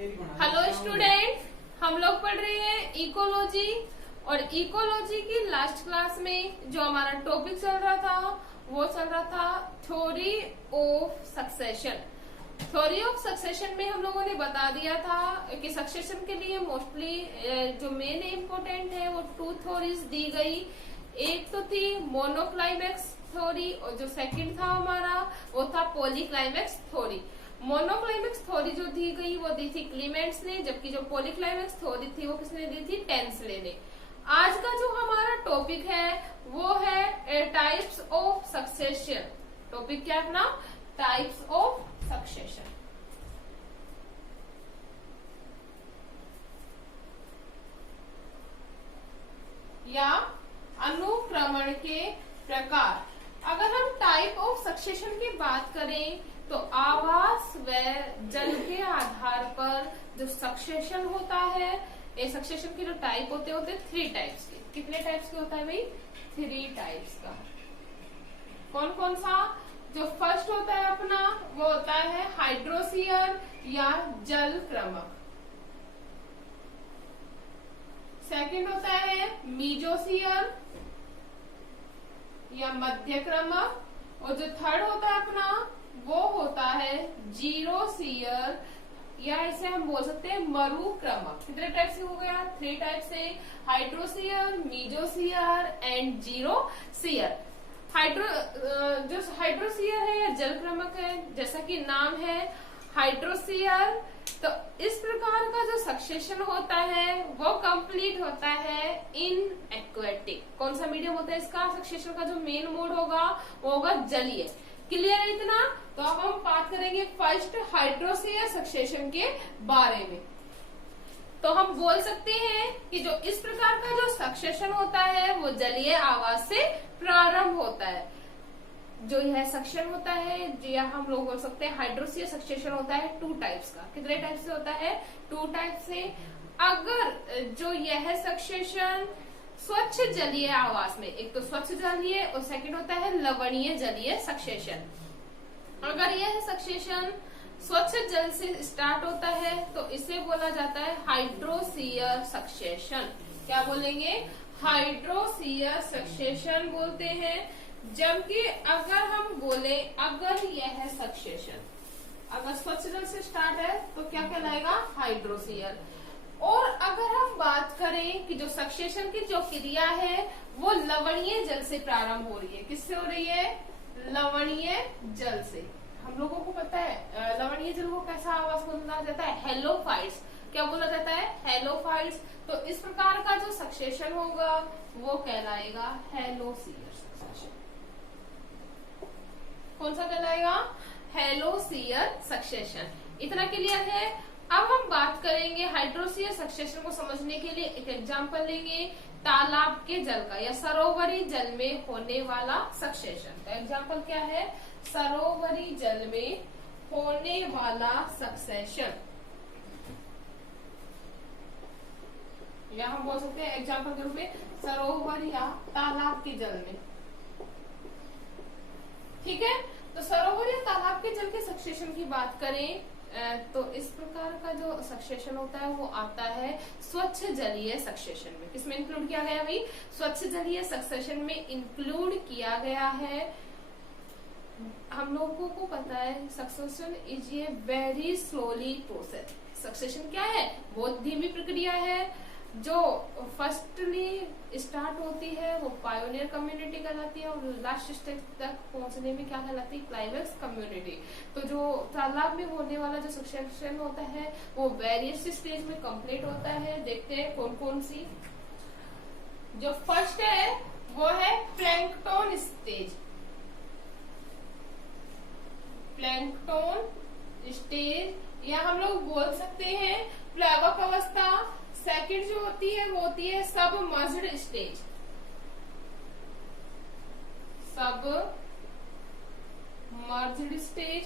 Hello student, हम लोग पढ़ रहे हैं इकोलॉजी। और इकोलॉजी की लास्ट क्लास में जो हमारा टॉपिक चल रहा था वो चल रहा था theory of succession. Theory of succession में हम लोगों ने बता दिया था कि सक्सेशन के लिए मोस्टली जो मेन इम्पोर्टेंट है वो टू थ्योरीज दी गई। एक तो थी मोनोक्लाइमेक्स थ्योरी और जो सेकंड था हमारा वो था पॉलीक्लाइमेक्स थ्योरी। मोनोक्लाइमेक्स थ्योरी जो दी गई वो दी थी क्लीमेंट्स ने, जबकि जो पॉलीक्लाइमेक्स थ्योरी थी वो किसने दी थी? टेंसले ने। आज का जो हमारा टॉपिक है वो है टाइप्स ऑफ सक्सेशन। टॉपिक क्या है अपना? Types of succession. या अनुक्रमण के प्रकार। अगर हम टाइप ऑफ सक्सेशन की बात करें तो आवास व जल के आधार पर जो सक्सेशन होता है, ये सक्सेशन के जो टाइप होते हैं थ्री टाइप्स के। कितने टाइप्स के होता है भाई? थ्री टाइप्स का। कौन कौन सा? जो फर्स्ट होता है अपना वो होता है हाइड्रोसियर या जल क्रमक। सेकंड होता है मीजोसियर या मध्य क्रमक। और जो थर्ड होता है अपना वो होता है जीरोसियर या इसे हम बोल सकते हैं मरु क्रमक। कितने टाइप से हो गया? थ्री टाइप से, हाइड्रोसियर, मीजोसियर एंड जीरोसियर। जो हाइड्रोसियर है या जल क्रमक है, जैसा कि नाम है हाइड्रोसियर, तो इस प्रकार का जो सक्सेशन होता है वो कंप्लीट होता है इन एक्वेटिक। कौन सा मीडियम होता है इसका? सक्सेशन का जो मेन मोड होगा वो होगा जलीय। क्लियर है इतना? तो अब हम बात करेंगे फर्स्ट हाइड्रोसियर सक्सेशन के बारे में। तो हम बोल सकते हैं कि जो इस प्रकार का जो सक्सेशन होता है वो जलीय आवाज से प्रारंभ होता है। जो यह सक्शन होता है या हम लोग बोल सकते हैं हाइड्रोसियर सक्सेशन होता है टू टाइप्स का। कितने टाइप से होता है? टू टाइप से। अगर जो यह सक्सेशन स्वच्छ जलीय आवास में, एक तो स्वच्छ जलीय और सेकंड होता है लवणीय जलीय सक्सेशन। अगर यह सक्सेशन स्वच्छ जल से स्टार्ट होता है तो इसे बोला जाता है हाइड्रोसियर सक्सेशन। क्या बोलेंगे? हाइड्रोसियर सक्सेशन बोलते हैं। जबकि अगर हम बोले अगर यह सक्सेशन अगर स्वच्छ जल से स्टार्ट है तो क्या कहलाएगा? हाइड्रोसियर। और अगर हम बात करें कि जो सक्सेशन की जो क्रिया है वो लवणीय जल से प्रारंभ हो रही है। किससे हो रही है? लवणीय जल से। हम लोगों को पता है लवणीय जल को कैसा आवाज बोला जाता है? हेलोफाइट्स। क्या बोला जाता है? हेलोफाइट्स। तो इस प्रकार का जो सक्सेशन होगा वो कहलाएगा हेलोसियर सक्सेशन। कौन सा कहलाएगा? हेलोसियर सक्सेशन। इतना क्लियर है? अब हम बात करेंगे हाइड्रोसियर सक्सेशन को समझने के लिए एक एग्जांपल लेंगे तालाब के जल का या सरोवरी जल में होने वाला सक्सेशन। तो एग्जांपल क्या है? सरोवरी जल में होने वाला सक्सेशन। या हम बोल सकते हैं एग्जांपल के रूप में सरोवर या तालाब के जल में। ठीक है? तो सरोवर या तालाब के जल के सक्सेशन की बात करें तो इस प्रकार का जो सक्सेशन होता है वो आता है स्वच्छ जलीय सक्सेशन में। किसमें इंक्लूड किया गया भाई? स्वच्छ जलीय सक्सेशन में इंक्लूड किया गया है। हम लोगों को पता है succession is a very slowly process. Succession क्या है? बहुत धीमी प्रक्रिया है। जो फर्स्टली स्टार्ट होती है वो पायोनियर कम्युनिटी कहलाती है और लास्ट स्टेज तक पहुंचने में क्या कहलाती है? Climax community. तो जो तालाब में होने वाला जो सक्सेशन होता है वो वेरियस स्टेज में कंप्लीट होता है। देखते हैं कौन कौन सी। जो फर्स्ट है वो है प्लैंकटन स्टेज। प्लैंकटन स्टेज या हम लोग बोल सकते हैं प्लावक अवस्था। सेकंड जो होती है वो होती है submerged stage. Submerged stage.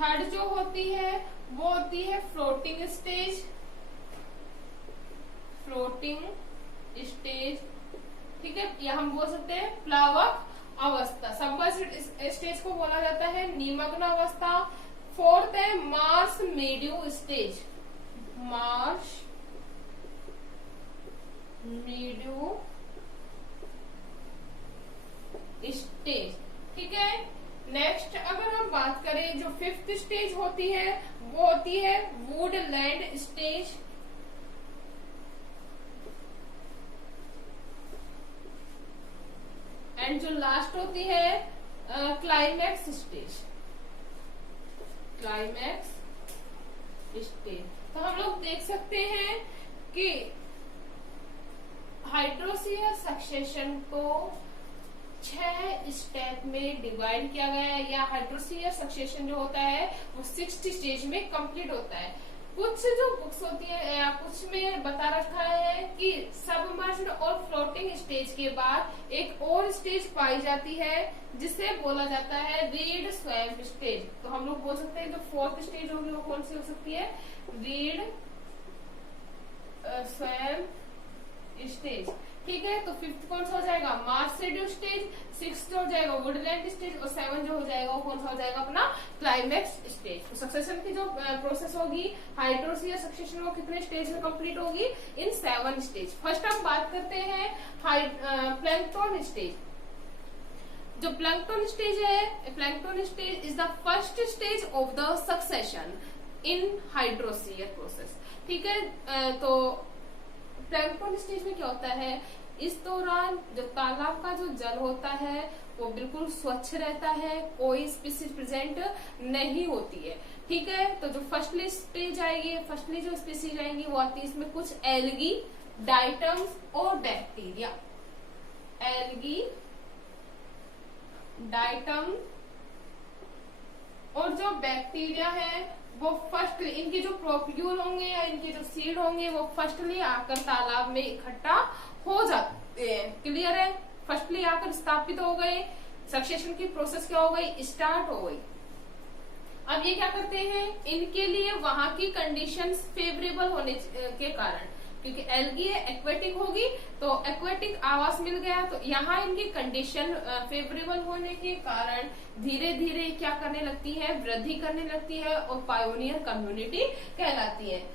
Third जो होती है वो होती है फ्लोटिंग स्टेज। Floating stage. ठीक है? या हम बोल सकते हैं प्लावक अवस्था। सबमर्ज्ड स्टेज को बोला जाता है निमग्न अवस्था। फोर्थ है marsh meadow stage. Marsh, meadow stage. ठीक है। नेक्स्ट अगर हम बात करें जो फिफ्थ स्टेज होती है वो होती है वुडलैंड स्टेज। एंड जो लास्ट होती है क्लाइमैक्स स्टेज। Climax stage. तो हम लोग देख सकते हैं कि हाइड्रोसियर सक्सेशन को 6 स्टेप में डिवाइड किया गया है, या हाइड्रोसियर सक्सेशन जो होता है वो 6 स्टेज में कंप्लीट होता है। कुछ जो बुक्स होती है या कुछ में बता रखा है कि सबमर्ज्ड और फ्लोटिंग स्टेज के बाद एक और स्टेज पाई जाती है जिसे बोला जाता है रीड स्वैम्प स्टेज। तो हम लोग बोल सकते हैं जो फोर्थ स्टेज होगी वो कौन सी हो सकती है, रीड स्वैम्प स्टेज। ठीक है। तो फिफ्थ कौन सा हो जाएगा, मार्शेड्यू स्टेज। सिक्स जो हो जाएगा वुडलैंड स्टेज, और 7 जो हो जाएगा वो कौन सा हो जाएगा अपना क्लाइमैक्स स्टेज। तो सक्सेशन की जो प्रोसेस होगी हाइड्रोसियर सक्सेशन वो कितने स्टेज में कंप्लीट होगी, इन 7 स्टेज। फर्स्ट हम बात करते हैं प्लैंकटन स्टेज। जो प्लैंकटन स्टेज है, plankton stage is the first stage of the succession in hydrosere process. ठीक है। तो प्लैंकटन स्टेज में क्या होता है, इस दौरान जो तालाब का जो जल होता है वो बिल्कुल स्वच्छ रहता है, कोई स्पीसीज प्रेजेंट नहीं होती है। ठीक है। तो जो फर्स्टली स्टेज आएगी, फर्स्टली जो स्पीसीज आएंगी वो आती है इसमें कुछ एल्गी, डाइटम्स और बैक्टीरिया। एल्गी, डाइटम और जो बैक्टीरिया है वो फर्स्ट, इनके जो प्रोप्यूल होंगे या इनके जो सीड होंगे वो फर्स्टली आकर तालाब में इकट्ठा हो जाते हैं। क्लियर है। फर्स्टली आकर स्थापित हो गए, सक्सेशन की प्रोसेस क्या हो गई, स्टार्ट हो गई। अब ये क्या करते हैं, इनके लिए वहां की कंडीशंस फेवरेबल होने के कारण, क्योंकि एल्गी है एक्वेटिक होगी तो एक्वेटिक आवास मिल गया, तो यहाँ इनकी कंडीशन फेवरेबल होने के कारण धीरे धीरे क्या करने लगती है, वृद्धि करने लगती है और पायोनियर कम्युनिटी कहलाती है।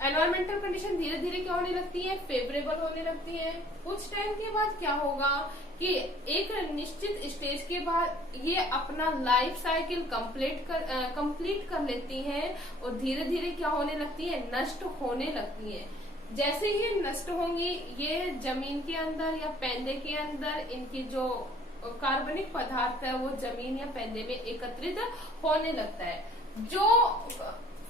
एनवायरमेंटल कंडीशन धीरे धीरे क्या होने लगती है, फेवरेबल होने लगती है। कुछ टाइम के बाद क्या होगा कि एक निश्चित स्टेज के बाद ये अपना लाइफ साइकिल कंप्लीट कर लेती हैं और धीरे धीरे क्या होने लगती है, नष्ट होने लगती है। जैसे ही नष्ट होंगी ये जमीन के अंदर या पेंदे के अंदर इनकी जो कार्बनिक पदार्थ है वो जमीन या पेंदे में एकत्रित होने लगता है, जो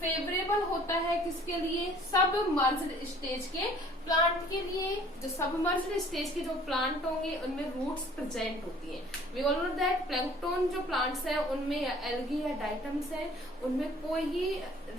फेवरेबल होता है किसके लिए, सबमर्ज्ड स्टेज के प्लांट के लिए। जो सबमर्ज्ड स्टेज के जो प्लांट होंगे उनमें रूट्स प्रेजेंट होती हैं। We all know that plankton जो प्लांट्स हैं उनमें एल्गी या डाइटम्स हैं उनमें कोई ही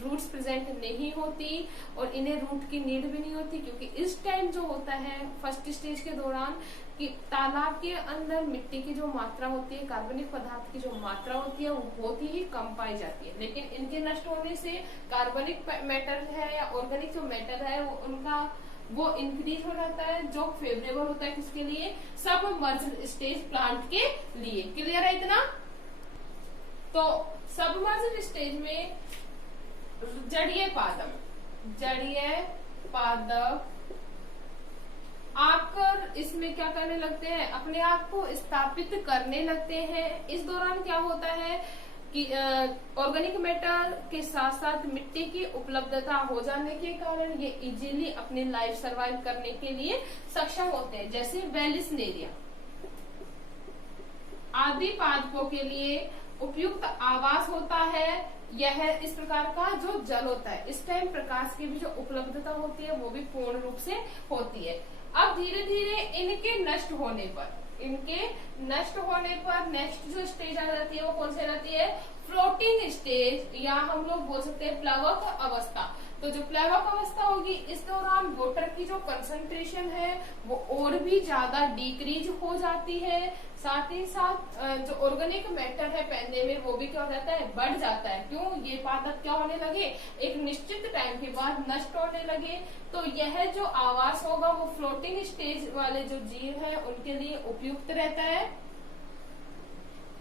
रूट्स प्रेजेंट नहीं होती और इन्हें रूट की नीड भी नहीं होती, क्योंकि इस टाइम जो होता है फर्स्ट स्टेज के दौरान कि तालाब के अंदर मिट्टी की जो मात्रा होती है, कार्बनिक पदार्थ की जो मात्रा होती है वो बहुत ही कम पाई जाती है। लेकिन इनके नष्ट होने से कार्बनिक मैटर है या ऑर्गेनिक जो मैटर है वो इंक्रीज हो जाता है, जो फेवरेबल होता है किसके लिए, सबमर्ज्ड स्टेज प्लांट के लिए। क्लियर है इतना। तो सबमर्ज्ड स्टेज में जड़ीय पादप आकर इसमें क्या करने लगते हैं, अपने आप को स्थापित करने लगते हैं। इस दौरान क्या होता है कि ऑर्गेनिक मैटर के साथ साथ मिट्टी की उपलब्धता हो जाने के कारण ये इजीली अपनी लाइफ सरवाइव करने के लिए सक्षम होते हैं। जैसे वेलिस्नेरिया आदि पादपों के लिए उपयुक्त आवास होता है यह इस प्रकार का जो जल होता है। इस टाइम प्रकाश की भी जो उपलब्धता होती है वो भी पूर्ण रूप से होती है। अब धीरे धीरे इनके नष्ट होने पर नेक्स्ट जो स्टेज आ जाती है वो कौन सी रहती है, फ्लोटिंग स्टेज, या हम लोग बोल सकते हैं प्लवक अवस्था। तो जो प्लवक अवस्था होगी इस दौरान वाटर की जो कंसंट्रेशन है वो और भी ज्यादा डिक्रीज हो जाती है। साथ ही साथ जो ऑर्गेनिक मैटर है पेंदे में वो भी क्या हो जाता है, बढ़ जाता है। क्यों, ये पादप क्या होने लगे, एक निश्चित टाइम के बाद नष्ट होने लगे। तो यह जो आवास होगा वो फ्लोटिंग स्टेज वाले जो जीव है उनके लिए उपयुक्त रहता है।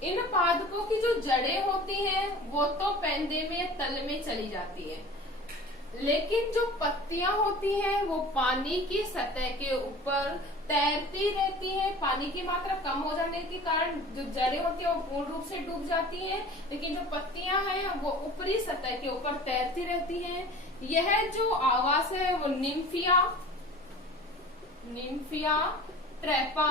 इन पादपों की जो जड़ें होती हैं वो तो पेंदे में तल में चली जाती है। लेकिन जो पत्तियां होती हैं वो पानी की सतह के ऊपर तैरती रहती हैं। पानी की मात्रा कम हो जाने के कारण जो जड़ें होती हैं वो पूर्ण रूप से डूब जाती हैं, लेकिन जो पत्तियां हैं वो ऊपरी सतह के ऊपर तैरती रहती हैं। यह जो आवास है वो निम्फिया, ट्रैपा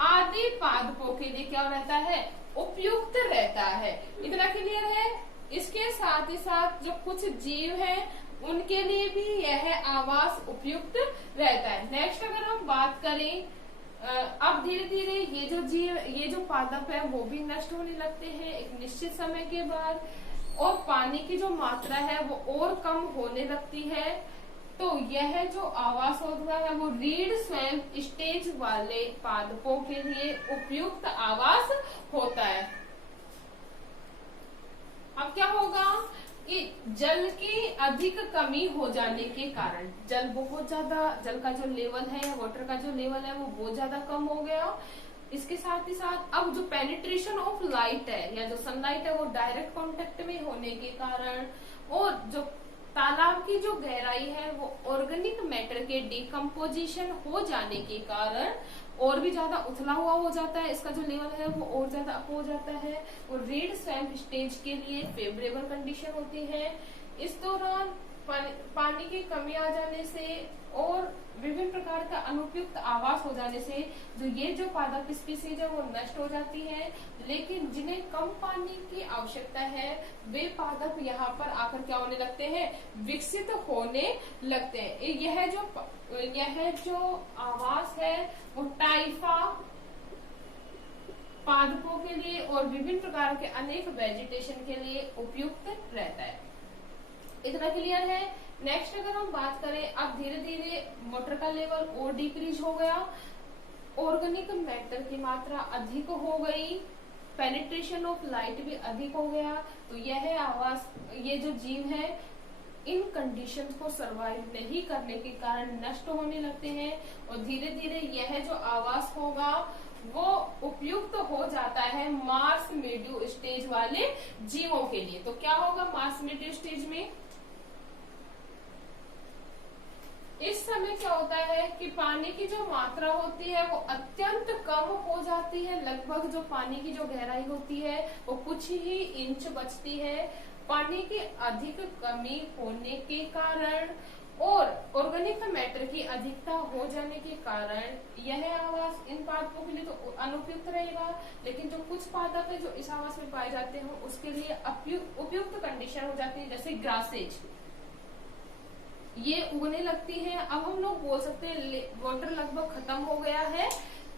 आदि पादपों के लिए क्या रहता है, उपयुक्त रहता है। इतना क्लियर है। इसके साथ ही साथ जो कुछ जीव हैं उनके लिए भी यह आवास उपयुक्त रहता है। नेक्स्ट अगर हम बात करें, अब धीरे धीरे ये जो पादप है वो भी नष्ट होने लगते हैं एक निश्चित समय के बाद, और पानी की जो मात्रा है वो और कम होने लगती है। तो यह जो आवास होता है वो रीढ़ स्वयं स्टेज वाले पादपों के लिए उपयुक्त आवास होता है। अब क्या होगा कि जल की अधिक कमी हो जाने के कारण जल का जो लेवल है, वाटर का जो लेवल है वो बहुत ज्यादा कम हो गया। इसके साथ ही साथ अब जो पेनिट्रेशन ऑफ लाइट है या जो सनलाइट है वो डायरेक्ट कांटेक्ट में होने के कारण, और जो तालाब की जो गहराई है वो ऑर्गेनिक मैटर के डिकम्पोजिशन हो जाने के कारण और भी ज्यादा उथला हुआ हो जाता है। इसका जो लेवल है वो और ज्यादा अप हो जाता है और रीढ़ स्वयं स्टेज के लिए फेवरेबल कंडीशन होती है। इस दौरान पानी की कमी आ जाने से और विभिन्न प्रकार का अनुपयुक्त आवास हो जाने से जो पादप स्पीसीज है वो नष्ट हो जाती है। लेकिन जिन्हें कम पानी की आवश्यकता है वे पादप यहाँ पर आकर क्या होने लगते हैं, विकसित होने लगते हैं। यह जो आवास है वो टाइफा पादपों के लिए और विभिन्न प्रकार के अनेक वेजिटेशन के लिए उपयुक्त रहता है। इतना क्लियर है। नेक्स्ट अगर हम बात करें, अब धीरे धीरे वाटर का लेवल और डिक्रीज हो गया, ऑर्गेनिक मैटर की मात्रा अधिक हो गई, पेनिट्रेशन ऑफ लाइट भी अधिक हो गया। तो यह आवास, ये जो जीव है इन कंडीशंस को सरवाइव नहीं करने के कारण नष्ट होने लगते हैं और धीरे धीरे यह जो आवास होगा वो उपयुक्त हो जाता है मार्स मीडियो स्टेज वाले जीवों के लिए। तो क्या होगा मार्स मीडियो स्टेज में, इस समय क्या होता है कि पानी की जो मात्रा होती है वो अत्यंत कम हो जाती है। लगभग जो पानी की जो गहराई होती है वो कुछ ही इंच बचती है। पानी की अधिक कमी होने के कारण और ऑर्गेनिक मैटर की अधिकता हो जाने के कारण यह आवास इन पादपों के लिए तो अनुपयुक्त रहेगा, लेकिन जो कुछ पादप है जो इस आवास में पाए जाते हैं उसके लिए उपयुक्त कंडीशन हो जाती है। जैसे ग्रासेज ये उगने लगती है। अब हम लोग बोल सकते हैं वाटर लगभग खत्म हो गया है,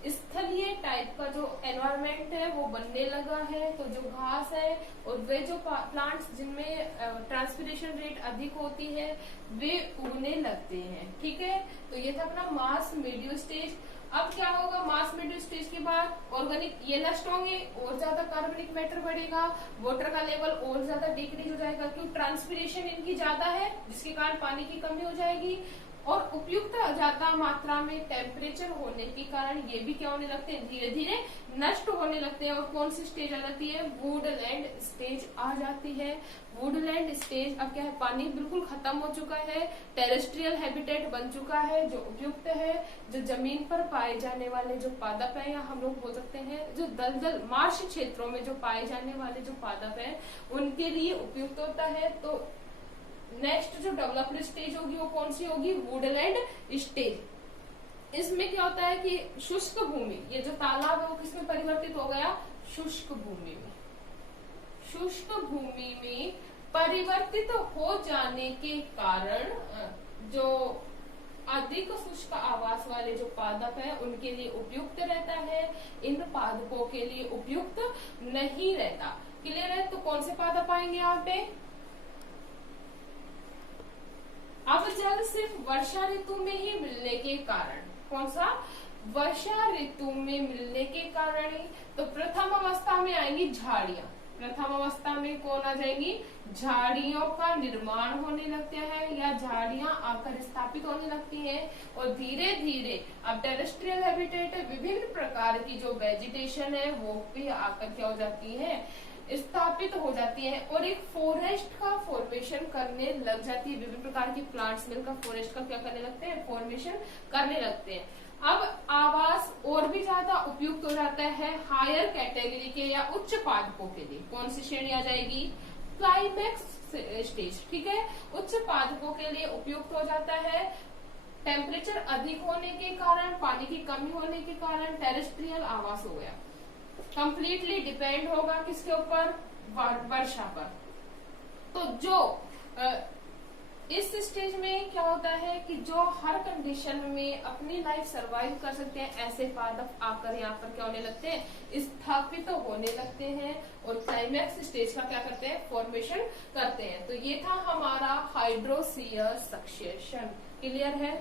स्थलीय टाइप का जो एनवायरमेंट है वो बनने लगा है। तो जो घास है और वे जो प्लांट्स जिनमें ट्रांसपिरेशन रेट अधिक होती है वे उगने लगते हैं। ठीक है, तो ये था अपना मास मीडियो स्टेज। अब क्या होगा मास मीडियो स्टेज के बाद ऑर्गेनिक ये नष्ट होंगे और ज्यादा कार्बनिक मैटर बढ़ेगा, वाटर का लेवल और ज्यादा डिक्रीज हो जाएगा क्योंकि ट्रांसपिरेशन इनकी ज्यादा है जिसके कारण पानी की कमी हो जाएगी और उपयुक्त ज्यादा मात्रा में टेम्परेचर होने के कारण ये भी क्या होने लगते हैं, धीरे धीरे नष्ट होने लगते हैं। और कौन सी स्टेज आ जाती है, वुडलैंड स्टेज आ जाती है। वुडलैंड स्टेज अब क्या है, पानी बिल्कुल खत्म हो चुका है, टेरेस्ट्रियल हैबिटेट बन चुका है जो उपयुक्त है। जो जमीन पर पाए जाने वाले जो पादप है या हम लोग बोल सकते हैं जो दलदल मार्श क्षेत्रों में जो पाए जाने वाले जो पादप है उनके लिए उपयुक्त होता है। तो नेक्स्ट जो डेवलपमेंट स्टेज होगी वो कौन सी होगी, वुडलैंड स्टेज। इसमें क्या होता है कि शुष्क भूमि, ये जो तालाब है वो किसमें परिवर्तित हो गया, शुष्क भूमि में। शुष्क भूमि में परिवर्तित हो जाने के कारण जो अधिक शुष्क आवास वाले जो पादप है उनके लिए उपयुक्त रहता है, इन पादपों के लिए उपयुक्त नहीं रहता। क्लियर है। तो कौन से पादप आएंगे यहाँ पे, अब जल सिर्फ वर्षा ऋतु में ही मिलने के कारण, कौन सा, वर्षा ऋतु में मिलने के कारण ही। तो प्रथम अवस्था में आएंगी झाड़ियां, प्रथम अवस्था में कौन आ जाएंगी, झाड़ियों का निर्माण होने लगता है या झाड़ियां आकर स्थापित होने लगती हैं और धीरे धीरे अब टेरेस्ट्रियल हैबिटेट विभिन्न प्रकार की जो वेजिटेशन है वो भी आकर क्या हो जाती है, स्थापित हो जाती है और एक फॉरेस्ट का फॉर्मेशन करने लग जाती है। विभिन्न प्रकार की प्लांट्स मिलकर फॉरेस्ट का क्या करने लगते हैं, फॉर्मेशन करने लगते हैं। अब आवास और भी ज्यादा उपयुक्त हो जाता है हायर कैटेगरी के या उच्च पादपों के लिए। कौन सी श्रेणी आ जाएगी, क्लाइमेक्स स्टेज, ठीक है। उच्च पादपों के लिए उपयुक्त हो जाता है। टेम्परेचर अधिक होने के कारण, पानी की कमी होने के कारण टेरेस्ट्रियल आवास हो गया। कंप्लीटली डिपेंड होगा किसके ऊपर, वर्षा पर। तो जो इस स्टेज में क्या होता है कि जो हर कंडीशन में अपनी लाइफ सरवाइव कर सकते हैं, ऐसे पादप आकर यहाँ पर क्या होने लगते हैं, स्थापित तो होने लगते हैं और क्लाइमैक्स स्टेज का क्या करते हैं, फॉर्मेशन करते हैं। तो ये था हमारा हाइड्रोसीयर सक्सेशन। क्लियर है।